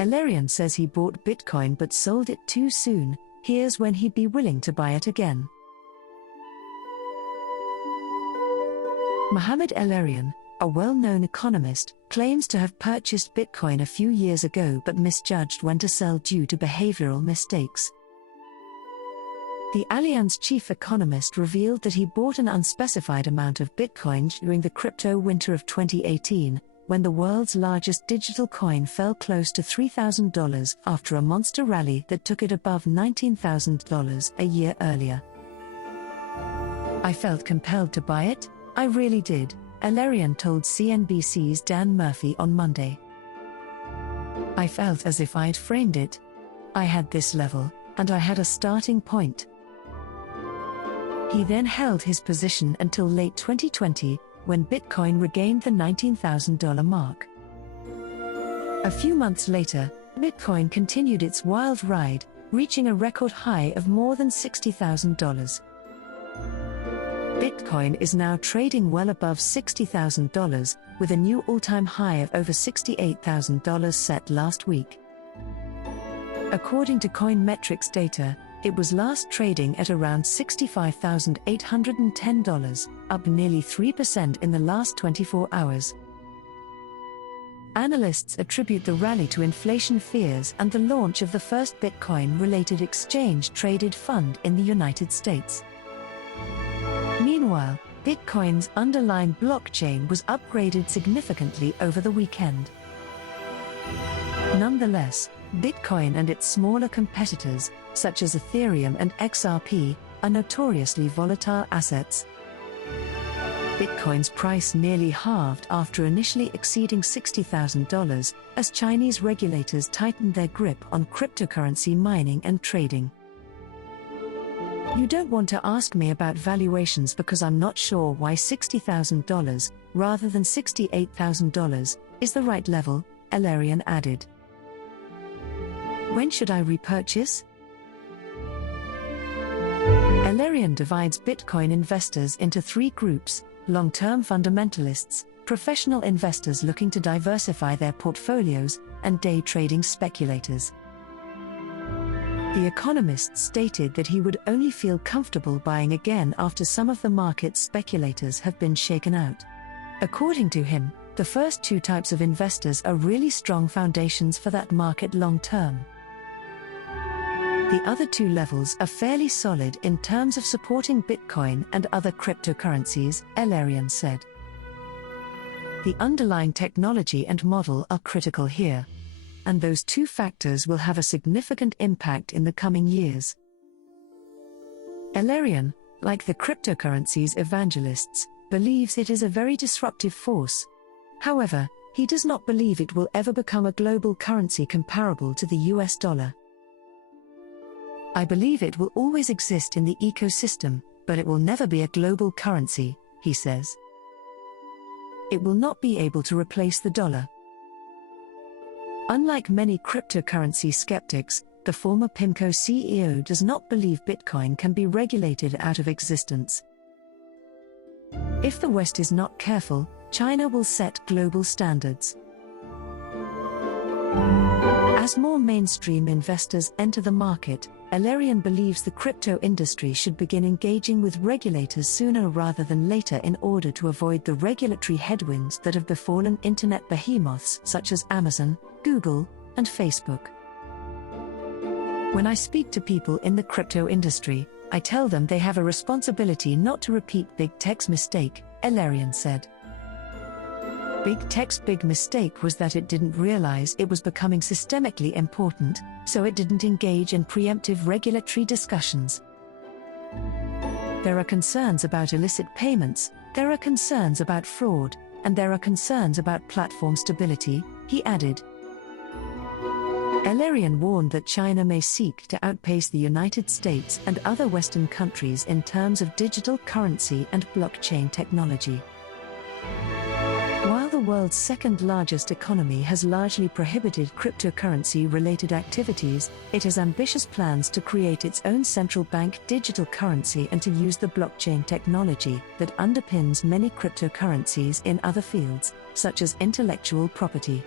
El-Erian says he bought Bitcoin but sold it too soon. Here's when he'd be willing to buy it again. Mohammed El-Erian, a well-known economist, claims to have purchased Bitcoin a few years ago but misjudged when to sell due to behavioral mistakes. The Allianz chief economist revealed that he bought an unspecified amount of Bitcoin during the crypto winter of 2018, when the world's largest digital coin fell close to $3,000 after a monster rally that took it above $19,000 a year earlier. "I felt compelled to buy it, I really did," El-Erian told CNBC's Dan Murphy on Monday. "I felt as if I'd framed it. I had this level, and I had a starting point." He then held his position until late 2020, when Bitcoin regained the $19,000 mark. A few months later, Bitcoin continued its wild ride, reaching a record high of more than $60,000. Bitcoin is now trading well above $60,000, with a new all-time high of over $68,000 set last week. According to Coinmetrics data, it was last trading at around $65,810, up nearly 3% in the last 24 hours. Analysts attribute the rally to inflation fears and the launch of the first Bitcoin-related exchange-traded fund in the United States. Meanwhile, Bitcoin's underlying blockchain was upgraded significantly over the weekend. Nonetheless, Bitcoin and its smaller competitors, such as Ethereum and XRP, are notoriously volatile assets. Bitcoin's price nearly halved after initially exceeding $60,000, as Chinese regulators tightened their grip on cryptocurrency mining and trading. "You don't want to ask me about valuations because I'm not sure why $60,000, rather than $68,000, is the right level," El-Erian added. "When should I repurchase?" El-Erian divides Bitcoin investors into three groups: long-term fundamentalists, professional investors looking to diversify their portfolios, and day trading speculators. The economist stated that he would only feel comfortable buying again after some of the market's speculators have been shaken out. According to him, the first two types of investors are really strong foundations for that market long term. The other two levels are fairly solid in terms of supporting Bitcoin and other cryptocurrencies, El-Erian said. The underlying technology and model are critical here, and those two factors will have a significant impact in the coming years. El-Erian, like the cryptocurrencies evangelists, believes it is a very disruptive force. However, he does not believe it will ever become a global currency comparable to the US dollar. "I believe it will always exist in the ecosystem, but it will never be a global currency," he says. "It will not be able to replace the dollar." Unlike many cryptocurrency skeptics, the former PIMCO CEO does not believe Bitcoin can be regulated out of existence. If the West is not careful, China will set global standards. As more mainstream investors enter the market, El-Erian believes the crypto industry should begin engaging with regulators sooner rather than later in order to avoid the regulatory headwinds that have befallen internet behemoths such as Amazon, Google, and Facebook. "When I speak to people in the crypto industry, I tell them they have a responsibility not to repeat Big Tech's mistake," El-Erian said. Big Tech's big mistake was that it didn't realize it was becoming systemically important, so it didn't engage in preemptive regulatory discussions. "There are concerns about illicit payments, there are concerns about fraud, and there are concerns about platform stability," he added. El-Erian warned that China may seek to outpace the United States and other Western countries in terms of digital currency and blockchain technology. While the world's second-largest economy has largely prohibited cryptocurrency-related activities, it has ambitious plans to create its own central bank digital currency and to use the blockchain technology that underpins many cryptocurrencies in other fields, such as intellectual property.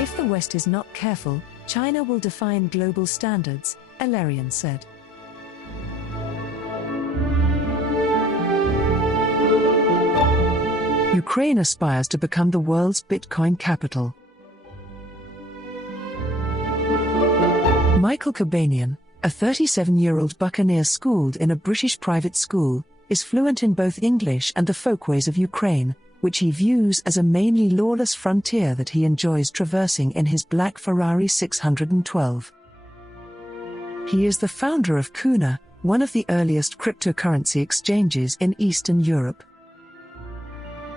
If If the West is not careful, China will define global standards, El-Erian said. Ukraine aspires to become the world's Bitcoin capital. Michael Kabanian, a 37-year-old buccaneer schooled in a British private school, is fluent in both English and the folkways of Ukraine, which he views as a mainly lawless frontier that he enjoys traversing in his black Ferrari 612. He is the founder of Kuna, one of the earliest cryptocurrency exchanges in Eastern Europe.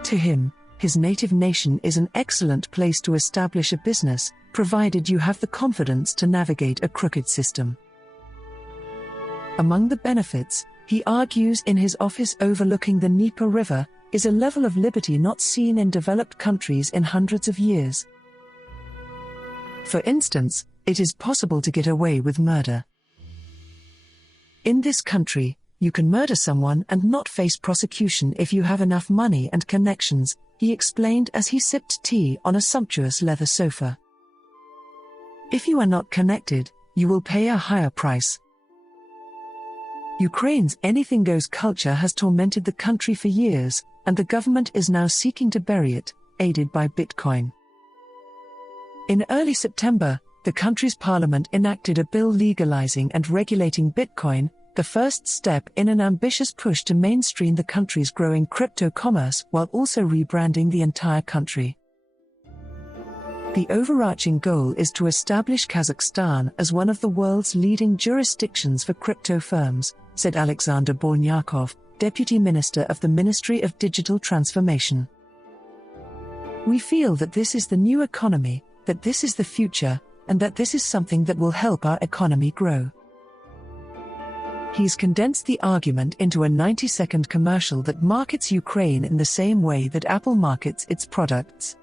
To him, his native nation is an excellent place to establish a business, provided you have the confidence to navigate a crooked system. Among the benefits, he argues in his office overlooking the Dnieper River, is a level of liberty not seen in developed countries in hundreds of years. For instance, it is possible to get away with murder. In this country, you can murder someone and not face prosecution if you have enough money and connections, he explained as he sipped tea on a sumptuous leather sofa. If you are not connected, you will pay a higher price. Ukraine's anything-goes culture has tormented the country for years, and the government is now seeking to bury it, aided by Bitcoin. In early September, the country's parliament enacted a bill legalizing and regulating Bitcoin, the first step in an ambitious push to mainstream the country's growing crypto commerce while also rebranding the entire country. The overarching goal is to establish Kazakhstan as one of the world's leading jurisdictions for crypto firms, said Alexander Bornyakov, Deputy Minister of the Ministry of Digital Transformation. We feel that this is the new economy, that this is the future, and that this is something that will help our economy grow. He's condensed the argument into a 90-second commercial that markets Ukraine in the same way that Apple markets its products.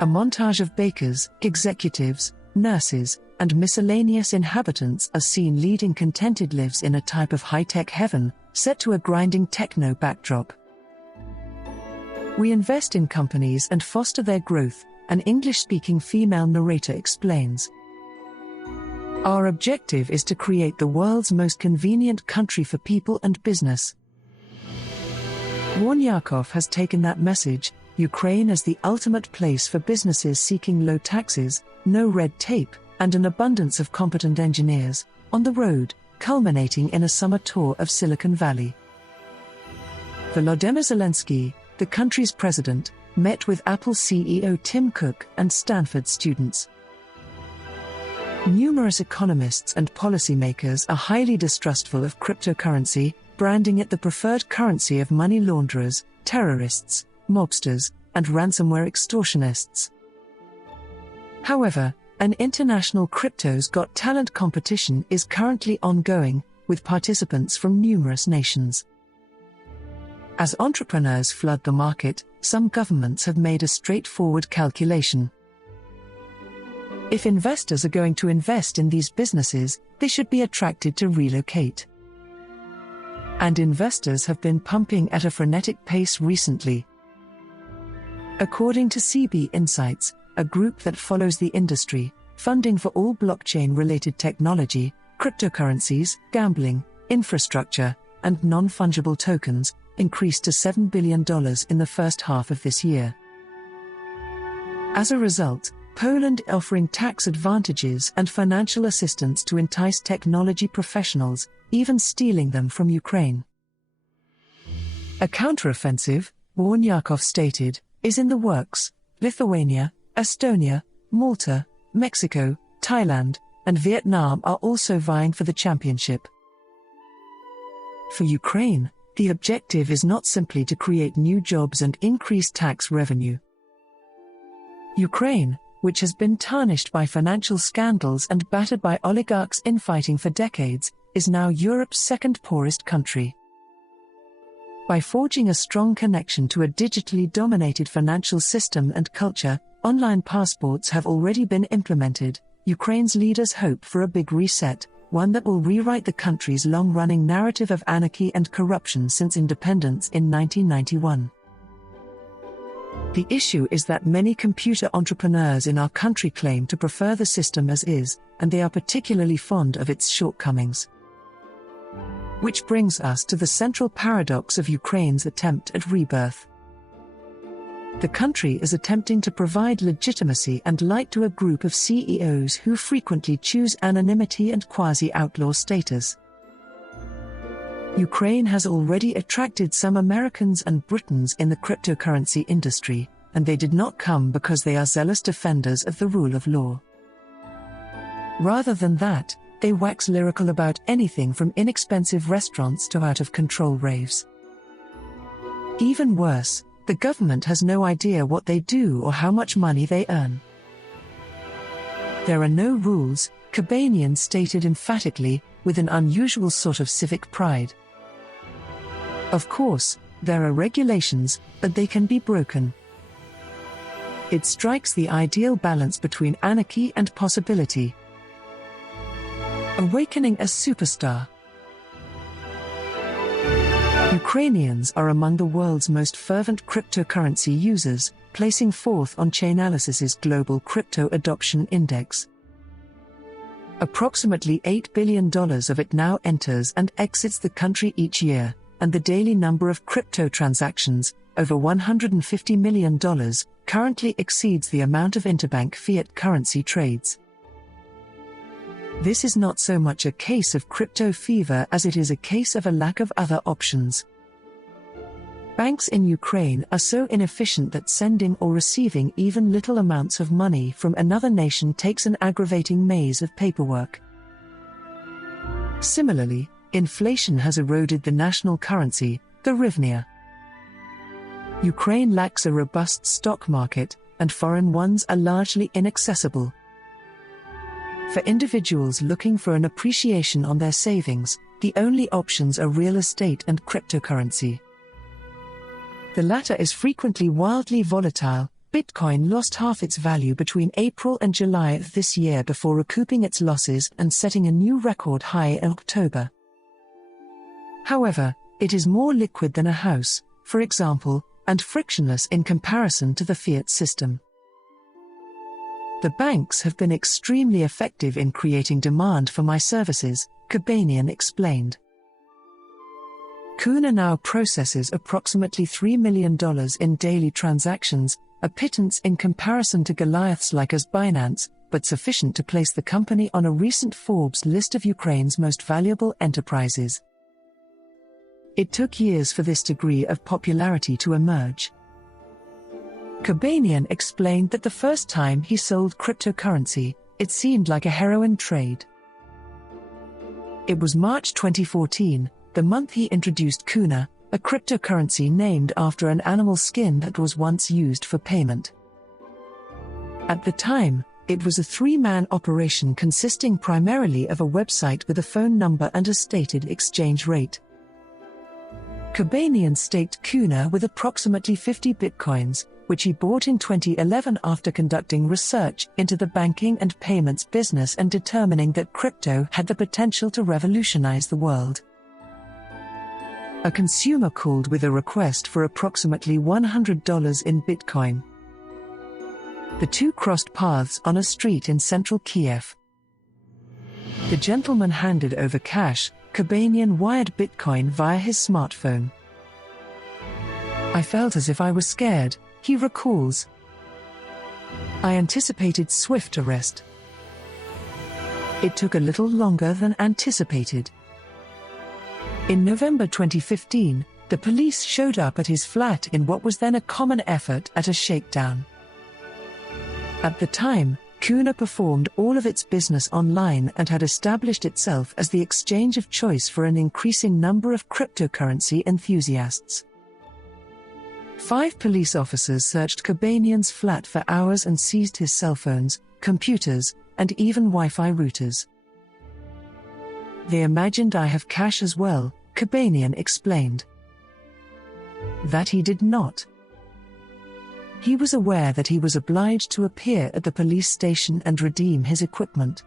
A montage of bakers, executives, nurses, and miscellaneous inhabitants are seen leading contented lives in a type of high-tech heaven, set to a grinding techno backdrop. We invest in companies and foster their growth, an English-speaking female narrator explains. Our objective is to create the world's most convenient country for people and business. Bornyakov has taken that message, Ukraine as the ultimate place for businesses seeking low taxes, no red tape, and an abundance of competent engineers, on the road, culminating in a summer tour of Silicon Valley. Volodymyr Zelensky, the country's president, met with Apple CEO Tim Cook and Stanford students. Numerous economists and policymakers are highly distrustful of cryptocurrency, branding it the preferred currency of money launderers, terrorists, mobsters, and ransomware extortionists. However, an international Crypto's Got Talent competition is currently ongoing, with participants from numerous nations. As entrepreneurs flood the market, some governments have made a straightforward calculation. If investors are going to invest in these businesses, they should be attracted to relocate. And investors have been pumping at a frenetic pace recently. According to CB Insights, a group that follows the industry, funding for all blockchain-related technology, cryptocurrencies, gambling, infrastructure, and non-fungible tokens, increased to $7 billion in the first half of this year. As a result, Poland offering tax advantages and financial assistance to entice technology professionals, even stealing them from Ukraine. A counteroffensive, Bornyakov stated, is in the works. Lithuania, Estonia, Malta, Mexico, Thailand, and Vietnam are also vying for the championship. For Ukraine, the objective is not simply to create new jobs and increase tax revenue. Ukraine, which has been tarnished by financial scandals and battered by oligarchs infighting for decades, is now Europe's second poorest country. By forging a strong connection to a digitally dominated financial system and culture, online passports have already been implemented. Ukraine's leaders hope for a big reset, one that will rewrite the country's long-running narrative of anarchy and corruption since independence in 1991. The issue is that many computer entrepreneurs in our country claim to prefer the system as is, and they are particularly fond of its shortcomings. Which brings us to the central paradox of Ukraine's attempt at rebirth. The country is attempting to provide legitimacy and light to a group of CEOs who frequently choose anonymity and quasi-outlaw status. Ukraine has already attracted some Americans and Britons in the cryptocurrency industry, and they did not come because they are zealous defenders of the rule of law. Rather than that, they wax lyrical about anything from inexpensive restaurants to out-of-control raves. Even worse, the government has no idea what they do or how much money they earn. There are no rules, Kabanian stated emphatically, with an unusual sort of civic pride. Of course, there are regulations, but they can be broken. It strikes the ideal balance between anarchy and possibility. Awakening a superstar. Ukrainians are among the world's most fervent cryptocurrency users, placing fourth on Chainalysis's Global Crypto Adoption Index. Approximately $8 billion of it now enters and exits the country each year, and the daily number of crypto transactions, over $150 million, currently exceeds the amount of interbank fiat currency trades. This is not so much a case of crypto fever as it is a case of a lack of other options. Banks in Ukraine are so inefficient that sending or receiving even little amounts of money from another nation takes an aggravating maze of paperwork. Similarly, inflation has eroded the national currency, the hryvnia. Ukraine lacks a robust stock market, and foreign ones are largely inaccessible. For individuals looking for an appreciation on their savings, the only options are real estate and cryptocurrency. The latter is frequently wildly volatile. Bitcoin lost half its value between April and July of this year before recouping its losses and setting a new record high in October. However, it is more liquid than a house, for example, and frictionless in comparison to the fiat system. The banks have been extremely effective in creating demand for my services, Kabanian explained. Kuna now processes approximately $3 million in daily transactions, a pittance in comparison to Goliaths like as Binance, but sufficient to place the company on a recent Forbes list of Ukraine's most valuable enterprises. It took years for this degree of popularity to emerge. Kabanian explained that the first time he sold cryptocurrency, it seemed like a heroin trade. It was March 2014, the month he introduced Kuna, a cryptocurrency named after an animal skin that was once used for payment. At the time, it was a three-man operation consisting primarily of a website with a phone number and a stated exchange rate. Kabanian staked Kuna with approximately 50 bitcoins, which he bought in 2011 after conducting research into the banking and payments business and determining that crypto had the potential to revolutionize the world. A consumer called with a request for approximately $100 in Bitcoin. The two crossed paths on a street in central Kiev. The gentleman handed over cash. Kabanian wired Bitcoin via his smartphone. I felt as if I was scared, he recalls. I anticipated swift arrest. It took a little longer than anticipated. In November 2015, the police showed up at his flat in what was then a common effort at a shakedown. At the time, Kuna performed all of its business online and had established itself as the exchange of choice for an increasing number of cryptocurrency enthusiasts. 5 police officers searched Kabanian's flat for hours and seized his cell phones, computers, and even Wi-Fi routers. They imagined I have cash as well, Kabanian explained. That he did not. He was aware that he was obliged to appear at the police station and redeem his equipment.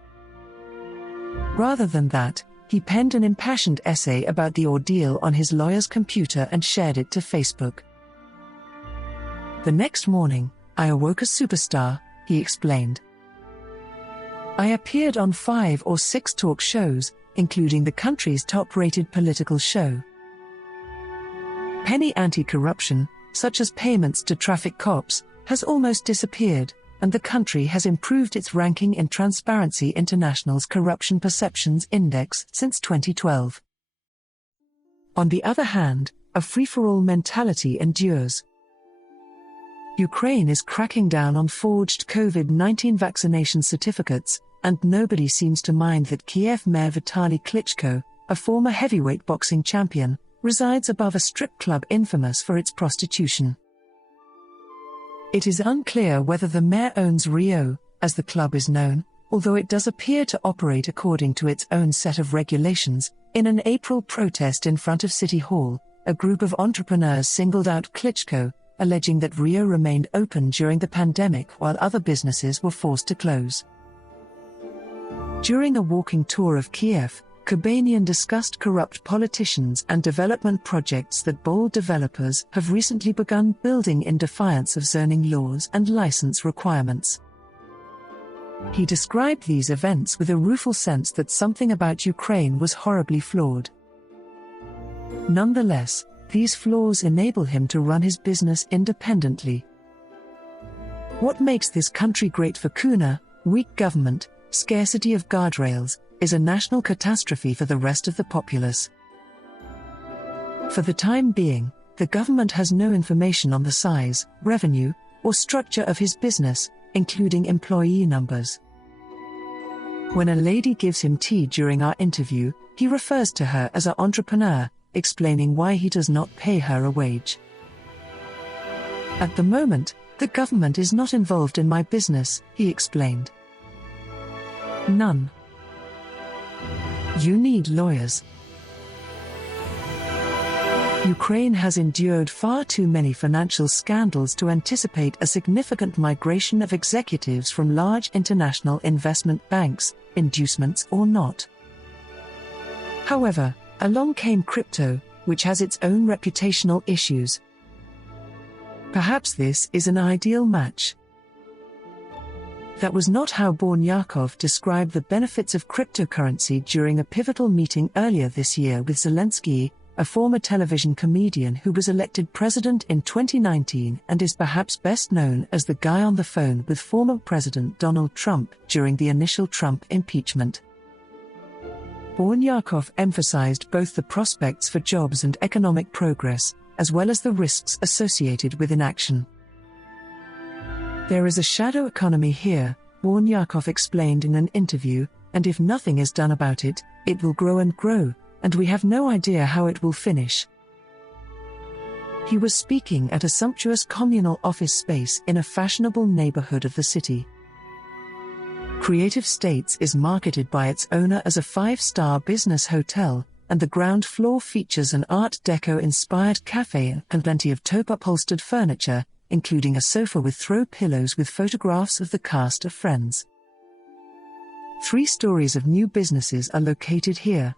Rather than that, he penned an impassioned essay about the ordeal on his lawyer's computer and shared it to Facebook. The next morning, I awoke a superstar, he explained. I appeared on 5 or 6 talk shows, including the country's top-rated political show. Penny anti-corruption, such as payments to traffic cops, has almost disappeared, and the country has improved its ranking in Transparency International's Corruption Perceptions Index since 2012. On the other hand, a free-for-all mentality endures. Ukraine is cracking down on forged COVID-19 vaccination certificates, and nobody seems to mind that Kiev Mayor Vitaly Klitschko, a former heavyweight boxing champion, resides above a strip club infamous for its prostitution. It is unclear whether the mayor owns Rio, as the club is known, although it does appear to operate according to its own set of regulations. In an April protest in front of City Hall, a group of entrepreneurs singled out Klitschko, alleging that Rio remained open during the pandemic while other businesses were forced to close. During a walking tour of Kiev, Kubanian discussed corrupt politicians and development projects that bold developers have recently begun building in defiance of zoning laws and license requirements. He described these events with a rueful sense that something about Ukraine was horribly flawed. Nonetheless, these flaws enable him to run his business independently. What makes this country great for Kuna, weak government, scarcity of guardrails, is a national catastrophe for the rest of the populace. For the time being, the government has no information on the size, revenue, or structure of his business, including employee numbers. When a lady gives him tea during our interview, he refers to her as an entrepreneur, explaining why he does not pay her a wage. At the moment, the government is not involved in my business, he explained. None. You need lawyers. Ukraine has endured far too many financial scandals to anticipate a significant migration of executives from large international investment banks, inducements or not. However, along came crypto, which has its own reputational issues. Perhaps this is an ideal match. That was not how Bornyakov described the benefits of cryptocurrency during a pivotal meeting earlier this year with Zelensky, a former television comedian who was elected president in 2019 and is perhaps best known as the guy on the phone with former President Donald Trump during the initial Trump impeachment. Bornyakov emphasized both the prospects for jobs and economic progress, as well as the risks associated with inaction. There is a shadow economy here, Bornyakov explained in an interview, and if nothing is done about it, it will grow and grow, and we have no idea how it will finish. He was speaking at a sumptuous communal office space in a fashionable neighborhood of the city. Creative States is marketed by its owner as a 5-star business hotel, and the ground floor features an Art Deco-inspired cafe and plenty of taupe-upholstered furniture, including a sofa with throw pillows with photographs of the cast of Friends. 3 stories of new businesses are located here.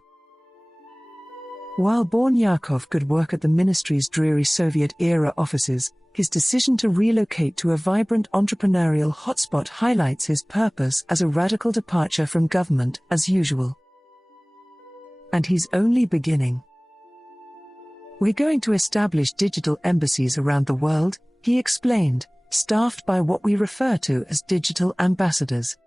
While Bornyakov could work at the ministry's dreary Soviet-era offices, his decision to relocate to a vibrant entrepreneurial hotspot highlights his purpose as a radical departure from government as usual. And he's only beginning. We're going to establish digital embassies around the world, he explained, staffed by what we refer to as digital ambassadors.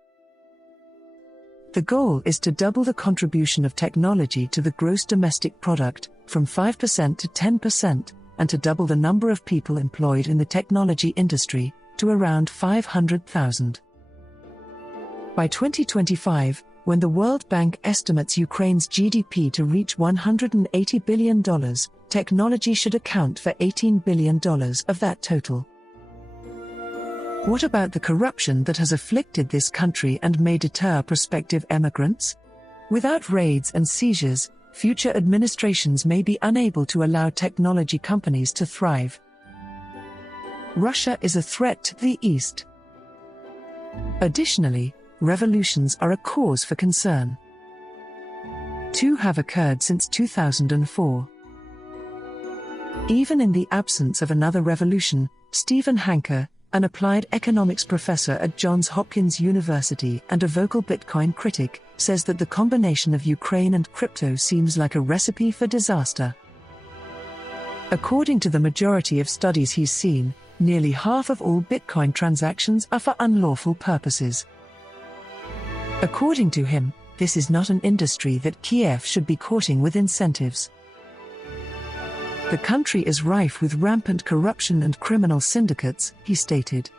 The goal is to double the contribution of technology to the gross domestic product, from 5% to 10%, and to double the number of people employed in the technology industry, to around 500,000. By 2025, when the World Bank estimates Ukraine's GDP to reach $180 billion, technology should account for $18 billion of that total. What about the corruption that has afflicted this country and may deter prospective emigrants? Without raids and seizures, future administrations may be unable to allow technology companies to thrive. Russia is a threat to the East. Additionally, revolutions are a cause for concern. 2 have occurred since 2004. Even in the absence of another revolution, Stephen Hanker, an applied economics professor at Johns Hopkins University and a vocal Bitcoin critic, says that the combination of Ukraine and crypto seems like a recipe for disaster. According to the majority of studies he's seen, nearly half of all Bitcoin transactions are for unlawful purposes. According to him, this is not an industry that Kiev should be courting with incentives. The country is rife with rampant corruption and criminal syndicates, he stated.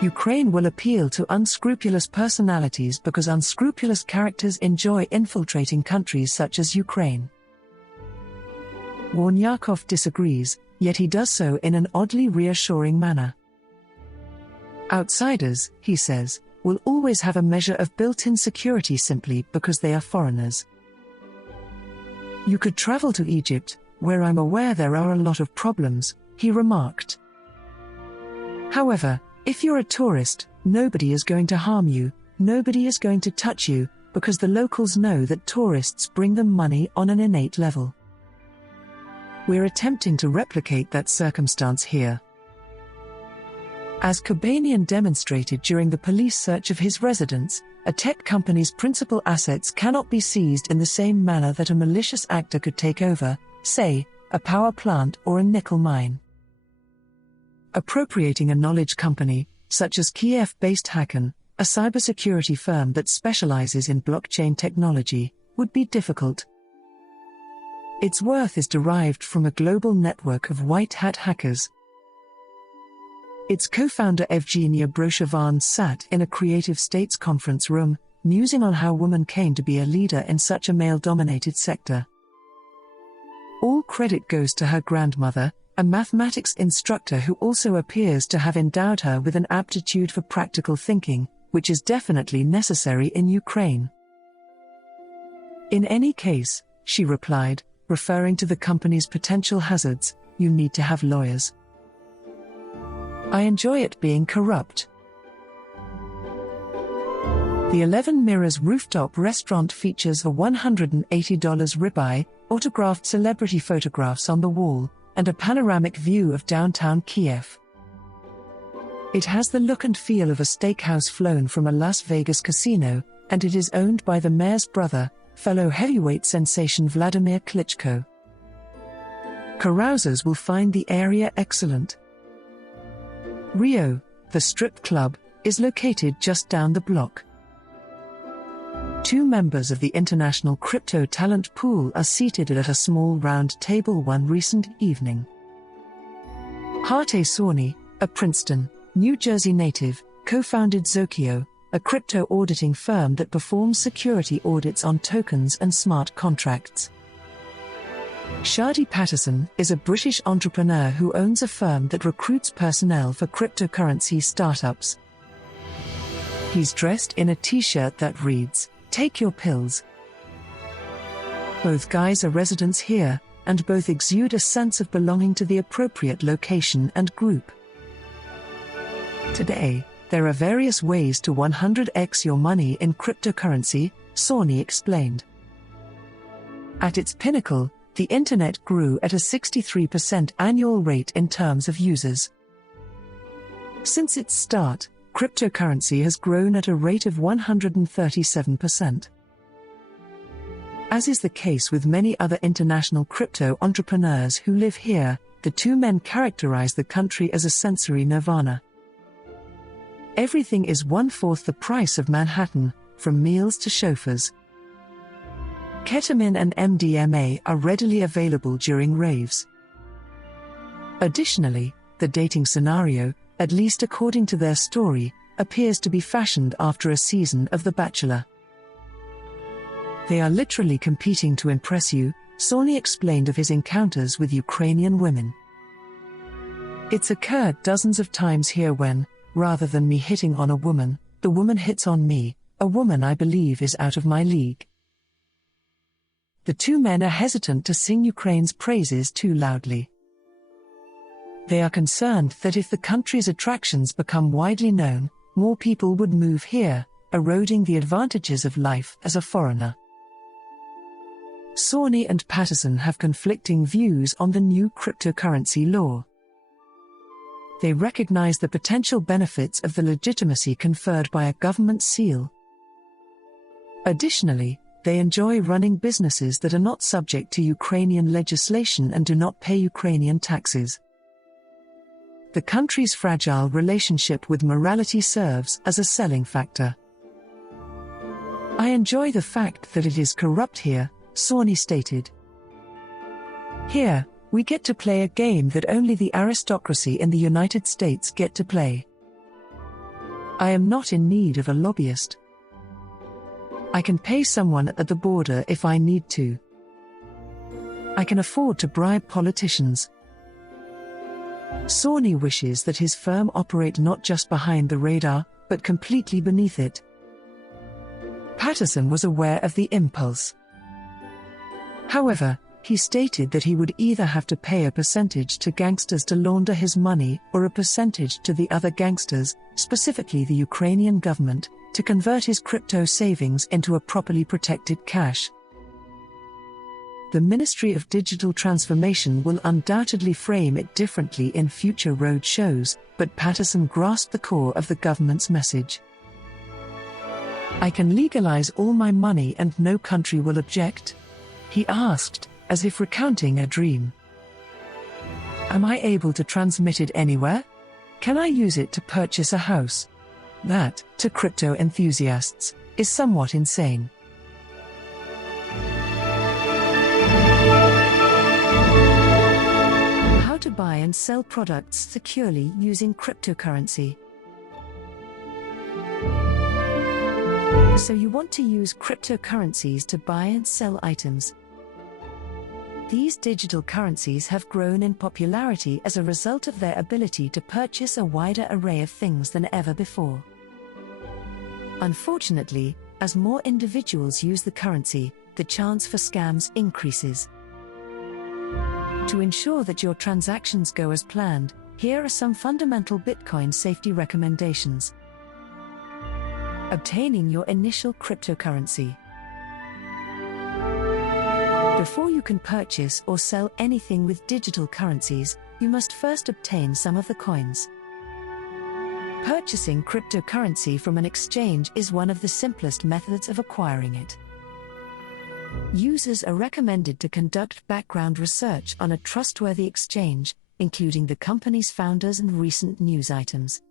Ukraine will appeal to unscrupulous personalities because unscrupulous characters enjoy infiltrating countries such as Ukraine. Warnyakov disagrees, yet he does so in an oddly reassuring manner. Outsiders, he says, will always have a measure of built-in security simply because they are foreigners. You could travel to Egypt, where I'm aware there are a lot of problems, he remarked. However, if you're a tourist, nobody is going to harm you, nobody is going to touch you, because the locals know that tourists bring them money on an innate level. We're attempting to replicate that circumstance here. As Kobanian demonstrated during the police search of his residence, a tech company's principal assets cannot be seized in the same manner that a malicious actor could take over, say, a power plant or a nickel mine. Appropriating a knowledge company, such as Kiev-based Hacken, a cybersecurity firm that specializes in blockchain technology, would be difficult. Its worth is derived from a global network of white-hat hackers. Its co-founder Evgenia Broshevan sat in a Creative States conference room, musing on how women came to be a leader in such a male-dominated sector. All credit goes to her grandmother, a mathematics instructor who also appears to have endowed her with an aptitude for practical thinking, which is definitely necessary in Ukraine. In any case, she replied, referring to the company's potential hazards, you need to have lawyers. I enjoy it being corrupt. The 11 Mirrors rooftop restaurant features a $180 ribeye, autographed celebrity photographs on the wall, and a panoramic view of downtown Kiev. It has the look and feel of a steakhouse flown from a Las Vegas casino, and it is owned by the mayor's brother, fellow heavyweight sensation Vladimir Klitschko. Carousers will find the area excellent. Rio, the strip club, is located just down the block. 2 members of the international crypto talent pool are seated at a small round table one recent evening. Harte Sawney, a Princeton, New Jersey native, co-founded Zokio, a crypto auditing firm that performs security audits on tokens and smart contracts. Shadi Patterson is a British entrepreneur who owns a firm that recruits personnel for cryptocurrency startups. He's dressed in a t-shirt that reads, "Take your pills." Both guys are residents here, and both exude a sense of belonging to the appropriate location and group. Today, there are various ways to 100x your money in cryptocurrency, Sawney explained. At its pinnacle, the internet grew at a 63% annual rate in terms of users. Since its start, cryptocurrency has grown at a rate of 137%. As is the case with many other international crypto entrepreneurs who live here, the 2 men characterize the country as a sensory nirvana. Everything is 1/4 the price of Manhattan, from meals to chauffeurs. Ketamine and MDMA are readily available during raves. Additionally, the dating scenario, at least according to their story, appears to be fashioned after a season of The Bachelor. They are literally competing to impress you, Sawney explained of his encounters with Ukrainian women. It's occurred dozens of times here when, rather than me hitting on a woman, the woman hits on me, a woman I believe is out of my league. The 2 men are hesitant to sing Ukraine's praises too loudly. They are concerned that if the country's attractions become widely known, more people would move here, eroding the advantages of life as a foreigner. Sawney and Patterson have conflicting views on the new cryptocurrency law. They recognize the potential benefits of the legitimacy conferred by a government seal. Additionally, they enjoy running businesses that are not subject to Ukrainian legislation and do not pay Ukrainian taxes. The country's fragile relationship with morality serves as a selling factor. I enjoy the fact that it is corrupt here, Sawney stated. Here, we get to play a game that only the aristocracy in the United States get to play. I am not in need of a lobbyist. I can pay someone at the border if I need to. I can afford to bribe politicians. Sawney wishes that his firm operate not just behind the radar, but completely beneath it. Patterson was aware of the impulse. However, he stated that he would either have to pay a percentage to gangsters to launder his money or a percentage to the other gangsters, specifically the Ukrainian government, to convert his crypto savings into a properly protected cash. The Ministry of Digital Transformation will undoubtedly frame it differently in future road shows, but Patterson grasped the core of the government's message. I can legalize all my money and no country will object? He asked, as if recounting a dream. Am I able to transmit it anywhere? Can I use it to purchase a house? That, to crypto enthusiasts, is somewhat insane. How to buy and sell products securely using cryptocurrency. So you want to use cryptocurrencies to buy and sell items. These digital currencies have grown in popularity as a result of their ability to purchase a wider array of things than ever before. Unfortunately, as more individuals use the currency, the chance for scams increases. To ensure that your transactions go as planned, here are some fundamental Bitcoin safety recommendations. Obtaining your initial cryptocurrency. Before you can purchase or sell anything with digital currencies, you must first obtain some of the coins. Purchasing cryptocurrency from an exchange is one of the simplest methods of acquiring it. Users are recommended to conduct background research on a trustworthy exchange, including the company's founders and recent news items.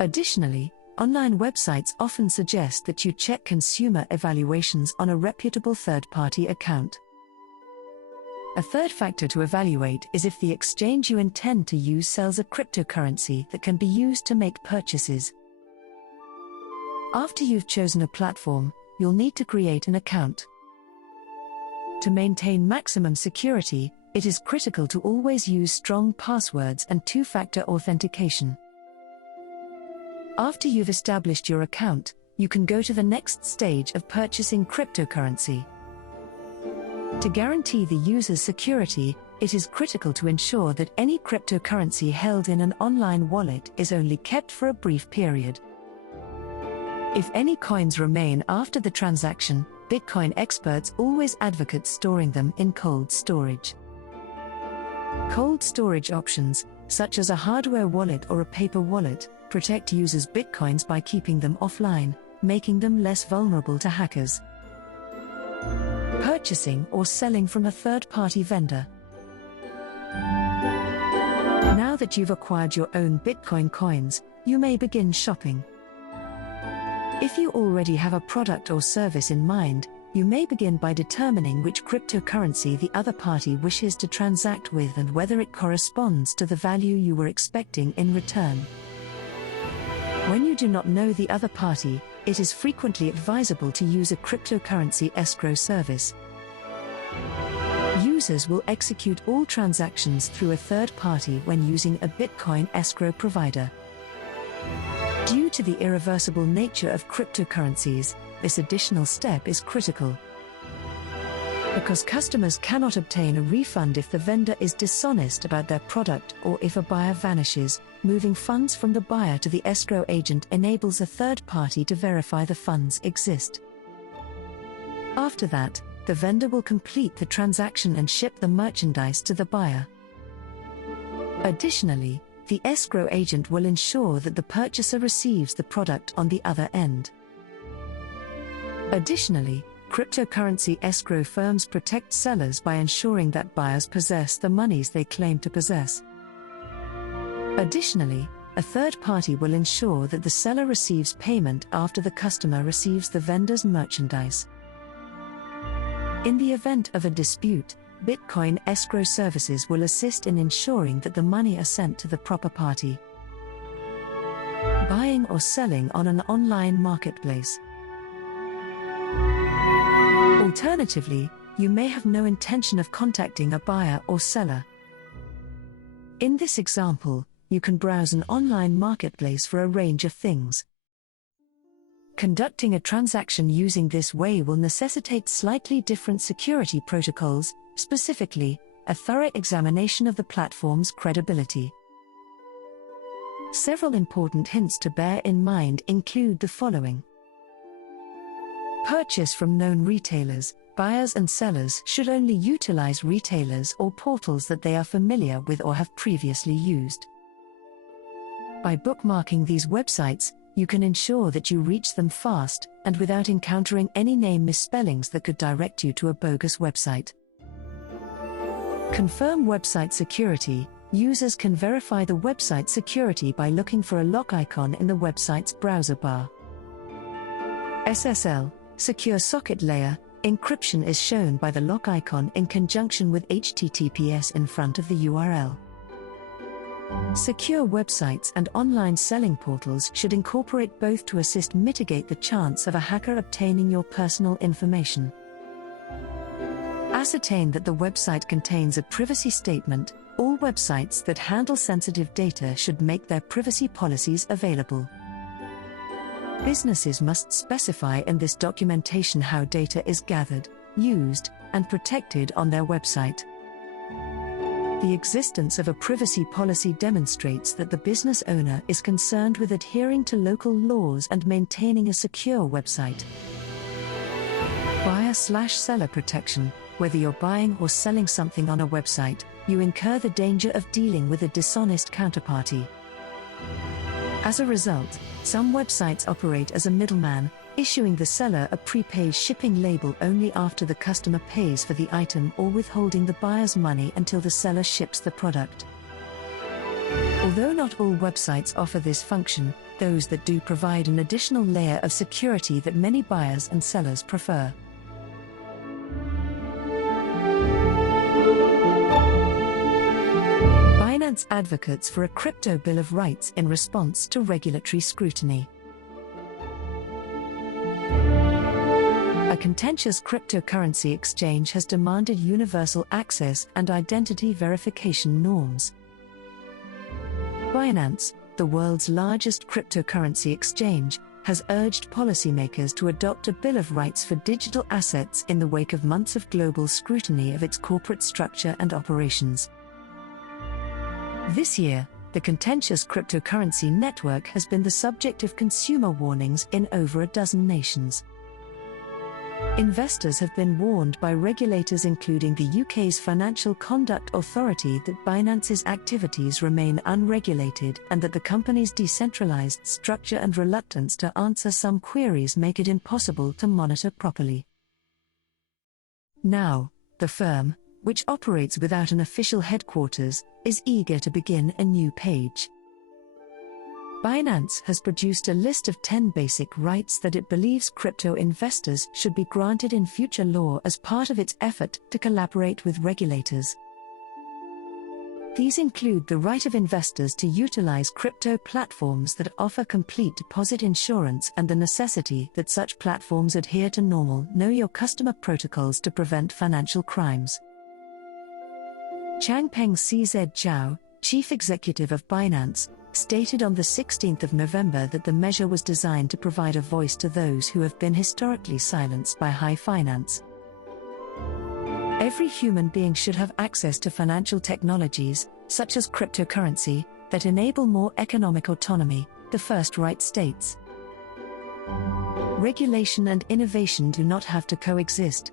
Additionally, online websites often suggest that you check consumer evaluations on a reputable third-party account. A third factor to evaluate is if the exchange you intend to use sells a cryptocurrency that can be used to make purchases. After you've chosen a platform, you'll need to create an account. To maintain maximum security, it is critical to always use strong passwords and two-factor authentication. After you've established your account, you can go to the next stage of purchasing cryptocurrency. To guarantee the user's security, it is critical to ensure that any cryptocurrency held in an online wallet is only kept for a brief period. If any coins remain after the transaction, Bitcoin experts always advocate storing them in cold storage. Cold storage options, such as a hardware wallet or a paper wallet, protect users' Bitcoins by keeping them offline, making them less vulnerable to hackers. Purchasing or selling from a third-party vendor. Now that you've acquired your own Bitcoin coins, you may begin shopping. If you already have a product or service in mind, you may begin by determining which cryptocurrency the other party wishes to transact with and whether it corresponds to the value you were expecting in return. When you do not know the other party, it is frequently advisable to use a cryptocurrency escrow service. Users will execute all transactions through a third party when using a Bitcoin escrow provider. Due to the irreversible nature of cryptocurrencies, this additional step is critical. Because customers cannot obtain a refund if the vendor is dishonest about their product or if a buyer vanishes, moving funds from the buyer to the escrow agent enables a third party to verify the funds exist. After that, the vendor will complete the transaction and ship the merchandise to the buyer. Additionally, the escrow agent will ensure that the purchaser receives the product on the other end. Additionally, cryptocurrency escrow firms protect sellers by ensuring that buyers possess the monies they claim to possess. Additionally, a third party will ensure that the seller receives payment after the customer receives the vendor's merchandise. In the event of a dispute, Bitcoin escrow services will assist in ensuring that the money are sent to the proper party. Buying or selling on an online marketplace. Alternatively, you may have no intention of contacting a buyer or seller. In this example, you can browse an online marketplace for a range of things. Conducting a transaction using this way will necessitate slightly different security protocols, specifically, a thorough examination of the platform's credibility. Several important hints to bear in mind include the following. Purchase from known retailers. Buyers and sellers should only utilize retailers or portals that they are familiar with or have previously used. By bookmarking these websites, you can ensure that you reach them fast and without encountering any name misspellings that could direct you to a bogus website. Confirm website security. Users can verify the website security by looking for a lock icon in the website's browser bar. SSL, Secure Socket Layer, encryption is shown by the lock icon in conjunction with HTTPS in front of the URL. Secure websites and online selling portals should incorporate both to assist mitigate the chance of a hacker obtaining your personal information. Ascertain that the website contains a privacy statement. All websites that handle sensitive data should make their privacy policies available. Businesses must specify in this documentation how data is gathered, used, and protected on their website. The existence of a privacy policy demonstrates that the business owner is concerned with adhering to local laws and maintaining a secure website. Buyer/seller protection. Whether you're buying or selling something on a website, you incur the danger of dealing with a dishonest counterparty. As a result, some websites operate as a middleman, issuing the seller a prepaid shipping label only after the customer pays for the item or withholding the buyer's money until the seller ships the product. Although not all websites offer this function, those that do provide an additional layer of security that many buyers and sellers prefer. Binance advocates for a crypto bill of rights in response to regulatory scrutiny. A contentious cryptocurrency exchange has demanded universal access and identity verification norms. Binance, the world's largest cryptocurrency exchange, has urged policymakers to adopt a Bill of Rights for digital assets in the wake of months of global scrutiny of its corporate structure and operations. This year, the contentious cryptocurrency network has been the subject of consumer warnings in over a dozen nations. Investors have been warned by regulators including the UK's Financial Conduct Authority that Binance's activities remain unregulated and that the company's decentralized structure and reluctance to answer some queries make it impossible to monitor properly. Now, the firm, which operates without an official headquarters, is eager to begin a new page. Binance has produced a list of 10 basic rights that it believes crypto investors should be granted in future law as part of its effort to collaborate with regulators. These include the right of investors to utilize crypto platforms that offer complete deposit insurance and the necessity that such platforms adhere to normal Know Your Customer protocols to prevent financial crimes. Changpeng CZ Zhao, chief executive of Binance, stated on the 16th of November that the measure was designed to provide a voice to those who have been historically silenced by high finance. Every human being should have access to financial technologies, such as cryptocurrency, that enable more economic autonomy, the first right states. Regulation and innovation do not have to coexist.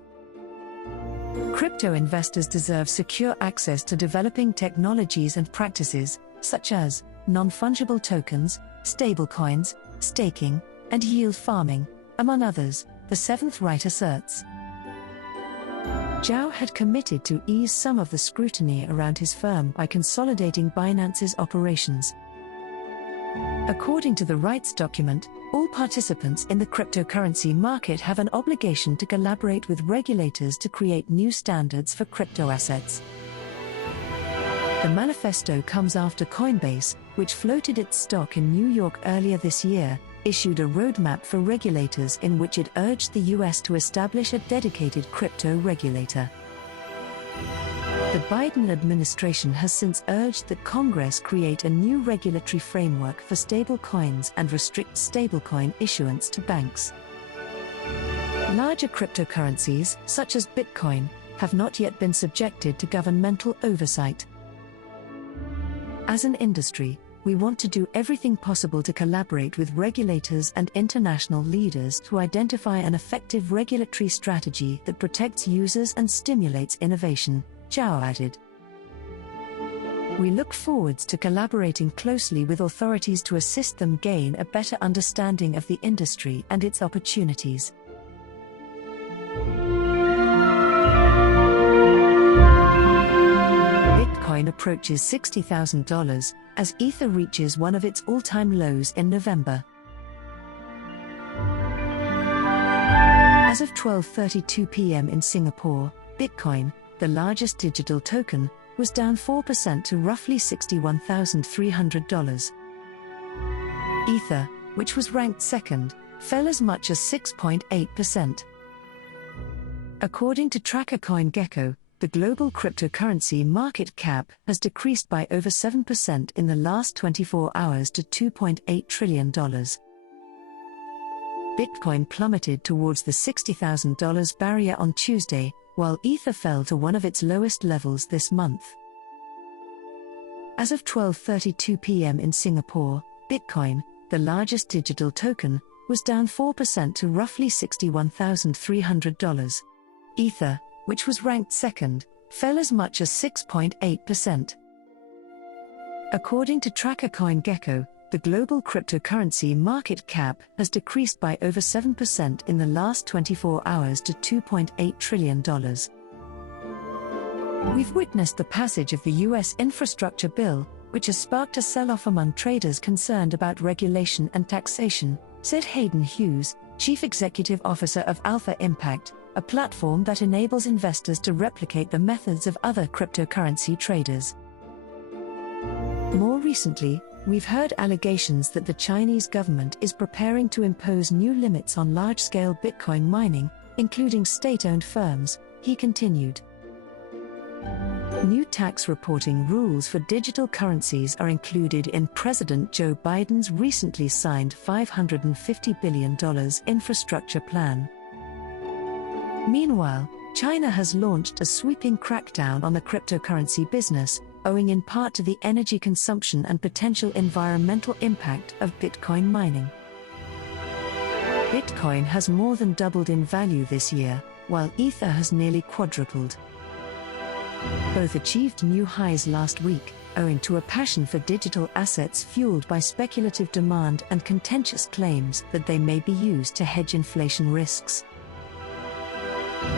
Crypto investors deserve secure access to developing technologies and practices, such as non-fungible tokens, stablecoins, staking, and yield farming, among others, the seventh right asserts. Zhao had committed to ease some of the scrutiny around his firm by consolidating Binance's operations. According to the rights document, all participants in the cryptocurrency market have an obligation to collaborate with regulators to create new standards for crypto assets. The manifesto comes after Coinbase, which floated its stock in New York earlier this year, issued a roadmap for regulators in which it urged the US to establish a dedicated crypto regulator. The Biden administration has since urged that Congress create a new regulatory framework for stablecoins and restrict stablecoin issuance to banks. Larger cryptocurrencies, such as Bitcoin, have not yet been subjected to governmental oversight. As an industry, we want to do everything possible to collaborate with regulators and international leaders to identify an effective regulatory strategy that protects users and stimulates innovation, Zhao added. We look forward to collaborating closely with authorities to assist them gain a better understanding of the industry and its opportunities. Bitcoin approaches $60,000 as Ether reaches one of its all-time lows in November. As of 12:32 p.m. in Singapore, Bitcoin, the largest digital token, was down 4% to roughly $61,300. Ether, which was ranked second, fell as much as 6.8%. According to tracker CoinGecko, the global cryptocurrency market cap has decreased by over 7% in the last 24 hours to $2.8 trillion. Bitcoin plummeted towards the $60,000 barrier on Tuesday, while Ether fell to one of its lowest levels this month. As of 12:32 p.m. in Singapore, Bitcoin, the largest digital token, was down 4% to roughly $61,300. Ether, which was ranked second, fell as much as 6.8%. According to tracker CoinGecko, the global cryptocurrency market cap has decreased by over 7% in the last 24 hours to $2.8 trillion. We've witnessed the passage of the U.S. infrastructure bill, which has sparked a sell-off among traders concerned about regulation and taxation, said Hayden Hughes, Chief Executive Officer of Alpha Impact, a platform that enables investors to replicate the methods of other cryptocurrency traders. More recently, we've heard allegations that the Chinese government is preparing to impose new limits on large-scale Bitcoin mining, including state-owned firms, he continued. New tax reporting rules for digital currencies are included in President Joe Biden's recently signed $550 billion infrastructure plan. Meanwhile, China has launched a sweeping crackdown on the cryptocurrency business, owing in part to the energy consumption and potential environmental impact of Bitcoin mining. Bitcoin has more than doubled in value this year, while Ether has nearly quadrupled. Both achieved new highs last week, owing to a passion for digital assets fueled by speculative demand and contentious claims that they may be used to hedge inflation risks.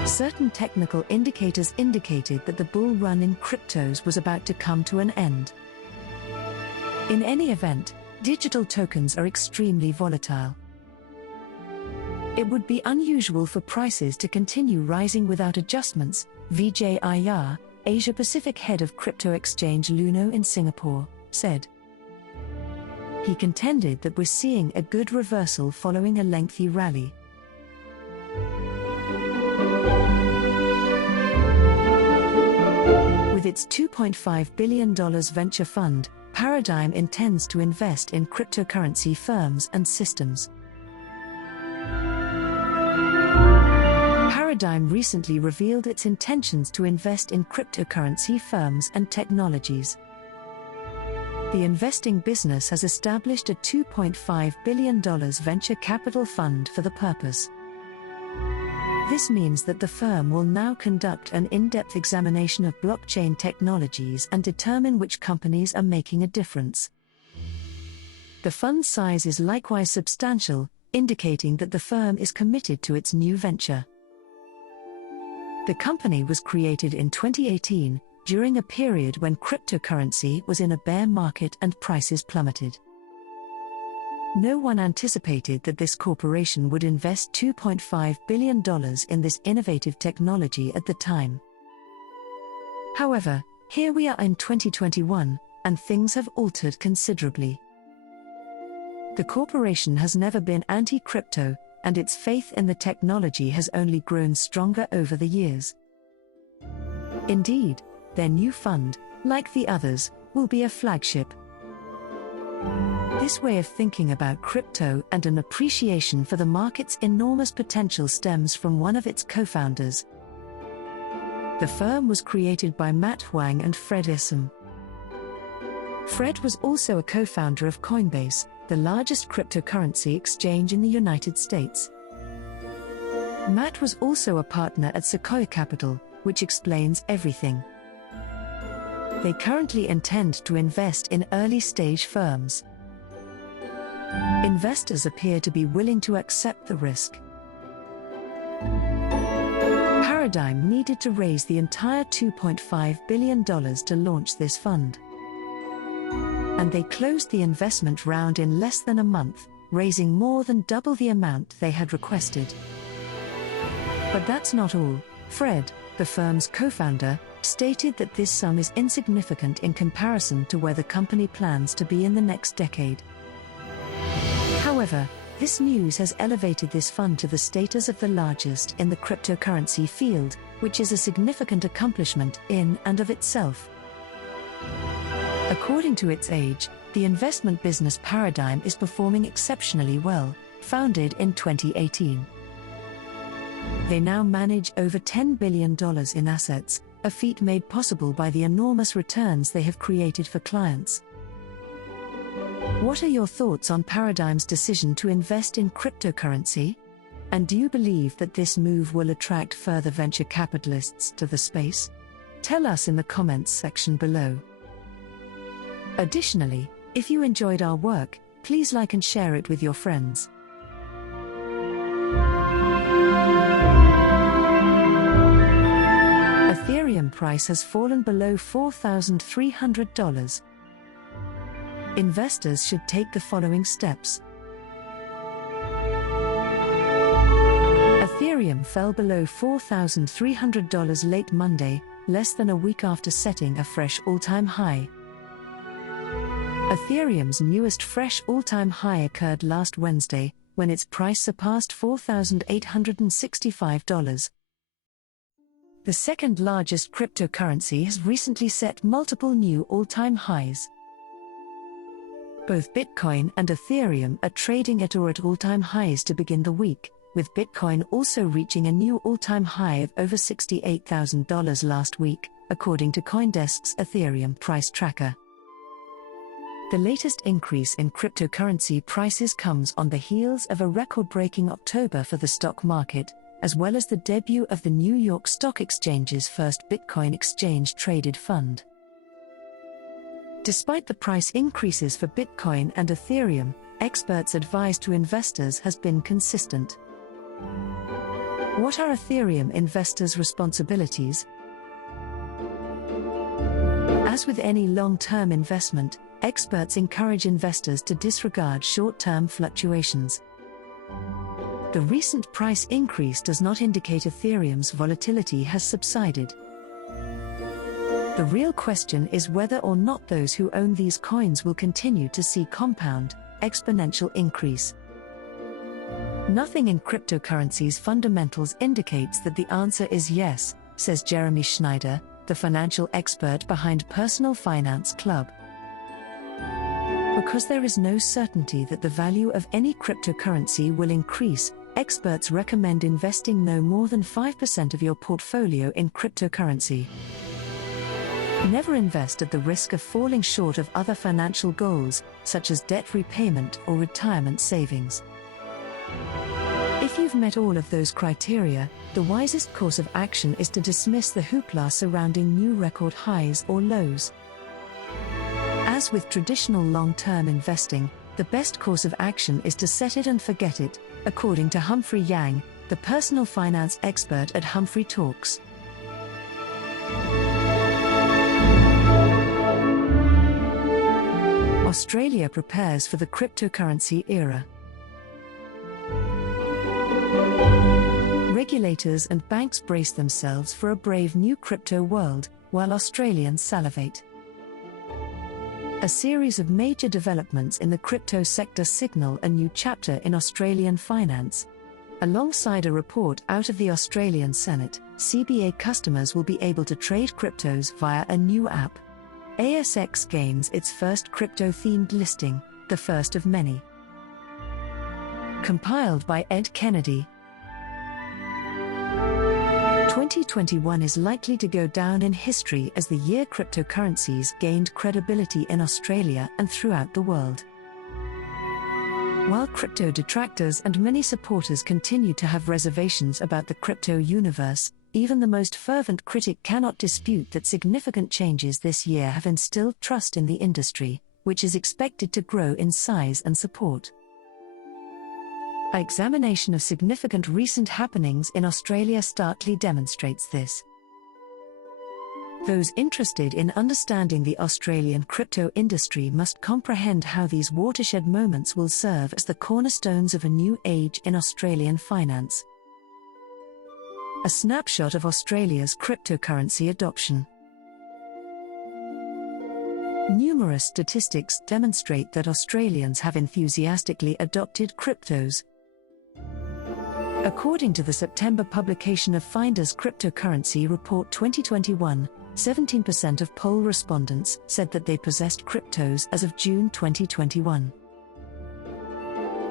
Certain technical indicators indicated that the bull run in cryptos was about to come to an end. In any event, digital tokens are extremely volatile. It would be unusual for prices to continue rising without adjustments, Vijay Iyer, Asia-Pacific head of crypto exchange Luno in Singapore, said. He contended that we're seeing a good reversal following a lengthy rally. With its $2.5 billion venture fund, Paradigm intends to invest in cryptocurrency firms and systems. Paradigm recently revealed its intentions to invest in cryptocurrency firms and technologies. The investing business has established a $2.5 billion venture capital fund for the purpose. This means that the firm will now conduct an in-depth examination of blockchain technologies and determine which companies are making a difference. The fund size is likewise substantial, indicating that the firm is committed to its new venture. The company was created in 2018, during a period when cryptocurrency was in a bear market and prices plummeted. No one anticipated that this corporation would invest $2.5 billion in this innovative technology at the time. However, here we are in 2021, and things have altered considerably. The corporation has never been anti-crypto, and its faith in the technology has only grown stronger over the years. Indeed, their new fund, like the others, will be a flagship. This way of thinking about crypto and an appreciation for the market's enormous potential stems from one of its co-founders. The firm was created by Matt Huang and Fred Issam. Fred was also a co-founder of Coinbase, the largest cryptocurrency exchange in the United States. Matt was also a partner at Sequoia Capital, which explains everything. They currently intend to invest in early-stage firms. Investors appear to be willing to accept the risk. Paradigm needed to raise the entire $2.5 billion to launch this fund. And they closed the investment round in less than a month, raising more than double the amount they had requested. But that's not all. Fred, the firm's co-founder, stated that this sum is insignificant in comparison to where the company plans to be in the next decade. However, this news has elevated this fund to the status of the largest in the cryptocurrency field, which is a significant accomplishment in and of itself. According to its age, the investment business Paradigm is performing exceptionally well, founded in 2018. They now manage over $10 billion in assets, a feat made possible by the enormous returns they have created for clients. What are your thoughts on Paradigm's decision to invest in cryptocurrency? And do you believe that this move will attract further venture capitalists to the space? Tell us in the comments section below. Additionally, if you enjoyed our work, please like and share it with your friends. Ethereum price has fallen below $4,300. Investors should take the following steps. Ethereum fell below $4,300 late Monday, less than a week after setting a fresh all-time high. Ethereum's newest fresh all-time high occurred last Wednesday, when its price surpassed $4,865. The second largest cryptocurrency has recently set multiple new all-time highs. Both Bitcoin and Ethereum are trading at or at all-time highs to begin the week, with Bitcoin also reaching a new all-time high of over $68,000 last week, according to CoinDesk's Ethereum price tracker. The latest increase in cryptocurrency prices comes on the heels of a record-breaking October for the stock market, as well as the debut of the New York Stock Exchange's first Bitcoin exchange-traded fund. Despite the price increases for Bitcoin and Ethereum, experts' advice to investors has been consistent. What are Ethereum investors' responsibilities? As with any long-term investment, experts encourage investors to disregard short-term fluctuations. The recent price increase does not indicate Ethereum's volatility has subsided. The real question is whether or not those who own these coins will continue to see compound, exponential increase. Nothing in cryptocurrency's fundamentals indicates that the answer is yes, says Jeremy Schneider, the financial expert behind Personal Finance Club. Because there is no certainty that the value of any cryptocurrency will increase, experts recommend investing no more than 5% of your portfolio in cryptocurrency. Never invest at the risk of falling short of other financial goals, such as debt repayment or retirement savings. If you you've met all of those criteria, the wisest course of action is to dismiss the hoopla surrounding new record highs or lows. As with traditional long-term investing, the best course of action is to set it and forget it, according to Humphrey Yang, the personal finance expert at Humphrey Talks. Australia prepares for the cryptocurrency era. Regulators and banks brace themselves for a brave new crypto world, while Australians salivate. A series of major developments in the crypto sector signal a new chapter in Australian finance. Alongside a report out of the Australian Senate, CBA customers will be able to trade cryptos via a new app. ASX gains its first crypto-themed listing, the first of many. Compiled by Ed Kennedy. 2021 is likely to go down in history as the year cryptocurrencies gained credibility in Australia and throughout the world. While crypto detractors and many supporters continue to have reservations about the crypto universe, even the most fervent critic cannot dispute that significant changes this year have instilled trust in the industry, which is expected to grow in size and support. An examination of significant recent happenings in Australia starkly demonstrates this. Those interested in understanding the Australian crypto industry must comprehend how these watershed moments will serve as the cornerstones of a new age in Australian finance. A snapshot of Australia's cryptocurrency adoption. Numerous statistics demonstrate that Australians have enthusiastically adopted cryptos. According to the September publication of Finder's Cryptocurrency Report 2021, 17% of poll respondents said that they possessed cryptos as of June 2021.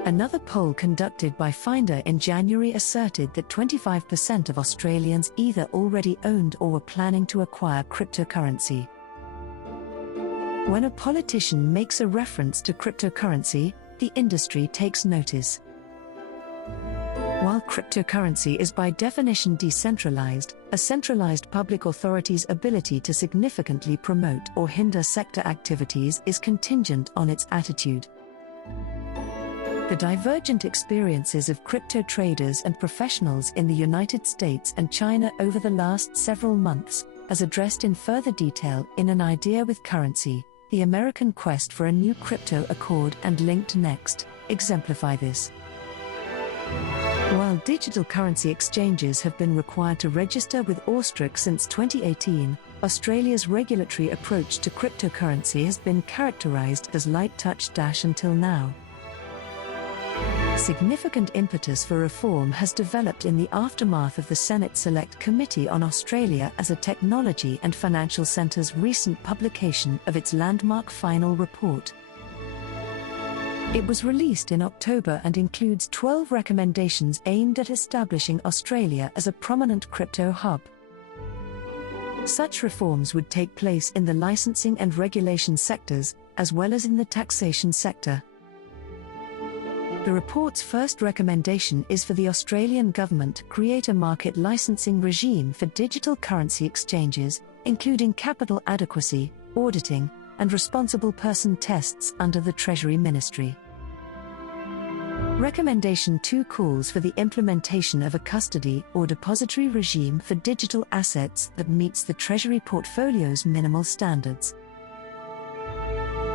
Another poll conducted by Finder in January asserted that 25% of Australians either already owned or were planning to acquire cryptocurrency. When a politician makes a reference to cryptocurrency, the industry takes notice. While cryptocurrency is by definition decentralized, a centralized public authority's ability to significantly promote or hinder sector activities is contingent on its attitude. The divergent experiences of crypto traders and professionals in the United States and China over the last several months, as addressed in further detail in An Idea with Currency, the American quest for a new crypto accord and Linked Next, exemplify this. While digital currency exchanges have been required to register with AUSTRAC since 2018, Australia's regulatory approach to cryptocurrency has been characterised as light touch until now. Significant impetus for reform has developed in the aftermath of the Senate Select Committee on Australia as a Technology and Financial Centre's recent publication of its landmark final report. It was released in October and includes 12 recommendations aimed at establishing Australia as a prominent crypto hub. Such reforms would take place in the licensing and regulation sectors, as well as in the taxation sector. The report's first recommendation is for the Australian government to create a market licensing regime for digital currency exchanges, including capital adequacy, auditing, and responsible person tests under the Treasury Ministry. Recommendation 2 calls for the implementation of a custody or depository regime for digital assets that meets the Treasury portfolio's minimal standards.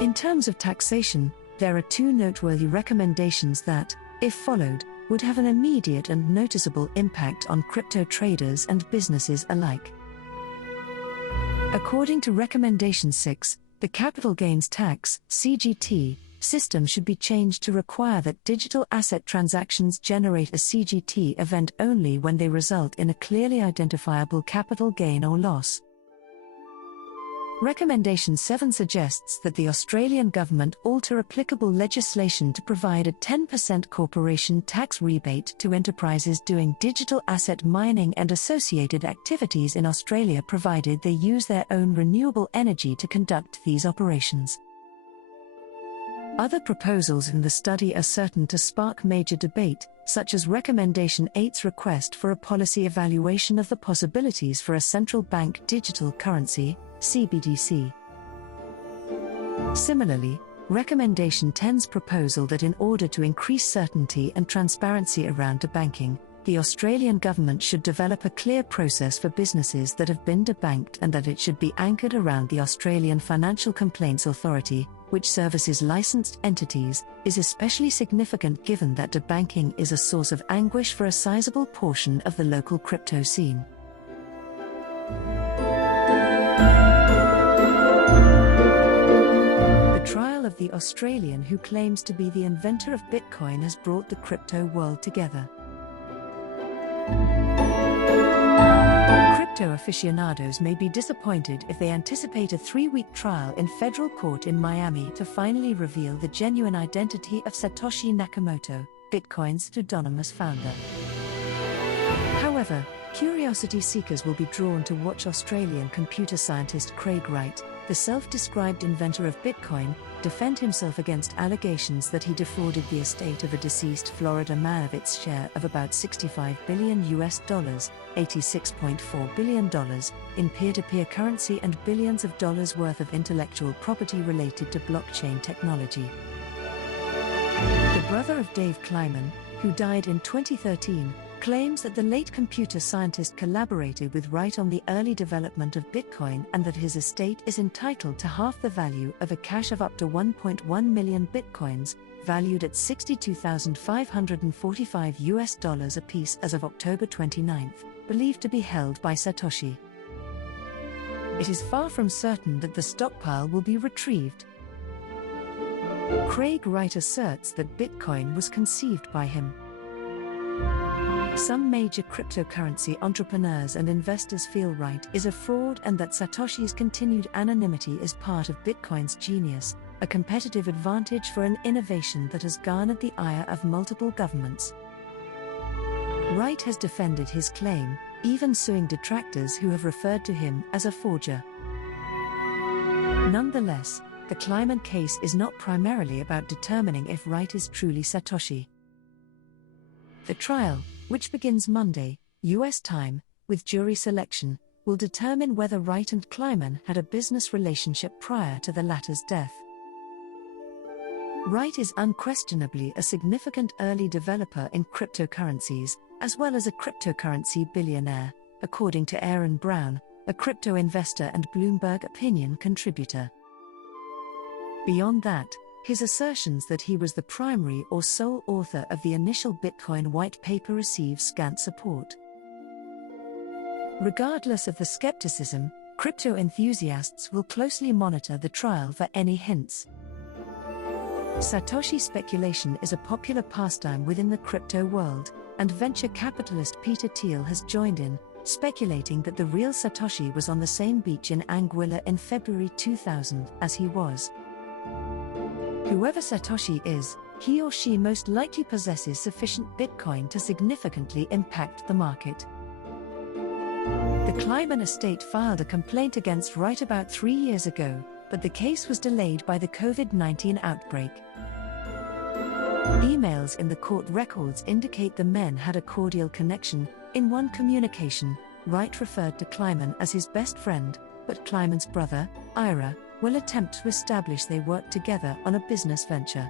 In terms of taxation, there are 2 noteworthy recommendations that, if followed, would have an immediate and noticeable impact on crypto traders and businesses alike. According to Recommendation 6, the Capital Gains Tax (CGT) system should be changed to require that digital asset transactions generate a CGT event only when they result in a clearly identifiable capital gain or loss. Recommendation 7 suggests that the Australian government alter applicable legislation to provide a 10% corporation tax rebate to enterprises doing digital asset mining and associated activities in Australia, provided they use their own renewable energy to conduct these operations. Other proposals in the study are certain to spark major debate, such as Recommendation 8's request for a policy evaluation of the possibilities for a central bank digital currency, CBDC. Similarly, Recommendation 10's proposal that in order to increase certainty and transparency around banking, the Australian government should develop a clear process for businesses that have been debanked and that it should be anchored around the Australian Financial Complaints Authority, which services licensed entities, is especially significant given that debanking is a source of anguish for a sizable portion of the local crypto scene. The trial of the Australian who claims to be the inventor of Bitcoin has brought the crypto world together. Crypto aficionados may be disappointed if they anticipate a 3-week trial in federal court in Miami to finally reveal the genuine identity of Satoshi Nakamoto, Bitcoin's pseudonymous founder. However, curiosity seekers will be drawn to watch Australian computer scientist Craig Wright, the self-described inventor of Bitcoin, defend himself against allegations that he defrauded the estate of a deceased Florida man of its share of about $65 billion, $86.4 billion, in peer-to-peer currency and billions of dollars worth of intellectual property related to blockchain technology. The brother of Dave Kleiman, who died in 2013, claims that the late computer scientist collaborated with Wright on the early development of Bitcoin and that his estate is entitled to half the value of a cache of up to 1.1 million Bitcoins, valued at $62,545 apiece as of October 29, believed to be held by Satoshi. It is far from certain that the stockpile will be retrieved. Craig Wright asserts that Bitcoin was conceived by him. Some major cryptocurrency entrepreneurs and investors feel Wright is a fraud and that Satoshi's continued anonymity is part of Bitcoin's genius, a competitive advantage for an innovation that has garnered the ire of multiple governments. Wright has defended his claim, even suing detractors who have referred to him as a forger. Nonetheless, the Kleiman case is not primarily about determining if Wright is truly Satoshi. The trial, which begins Monday, U.S. time, with jury selection, will determine whether Wright and Kleiman had a business relationship prior to the latter's death. Wright is unquestionably a significant early developer in cryptocurrencies, as well as a cryptocurrency billionaire, according to Aaron Brown, a crypto investor and Bloomberg opinion contributor. Beyond that, his assertions that he was the primary or sole author of the initial Bitcoin white paper receive scant support. Regardless of the skepticism, crypto enthusiasts will closely monitor the trial for any hints. Satoshi speculation is a popular pastime within the crypto world, and venture capitalist Peter Thiel has joined in, speculating that the real Satoshi was on the same beach in Anguilla in February 2000 as he was. Whoever Satoshi is, he or she most likely possesses sufficient Bitcoin to significantly impact the market. The Kleiman estate filed a complaint against Wright about 3 years ago, but the case was delayed by the COVID-19 outbreak. Emails in the court records indicate the men had a cordial connection. In one communication, Wright referred to Kleiman as his best friend, but Kleiman's brother, Ira, will attempt to establish they worked together on a business venture.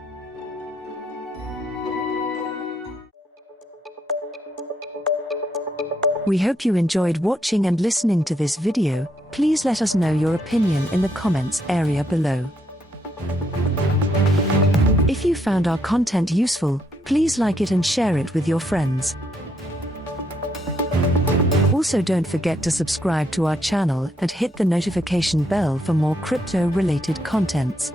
We hope you enjoyed watching and listening to this video. Please let us know your opinion in the comments area below. If you found our content useful, please like it and share it with your friends. Also, don't forget to subscribe to our channel and hit the notification bell for more crypto-related contents.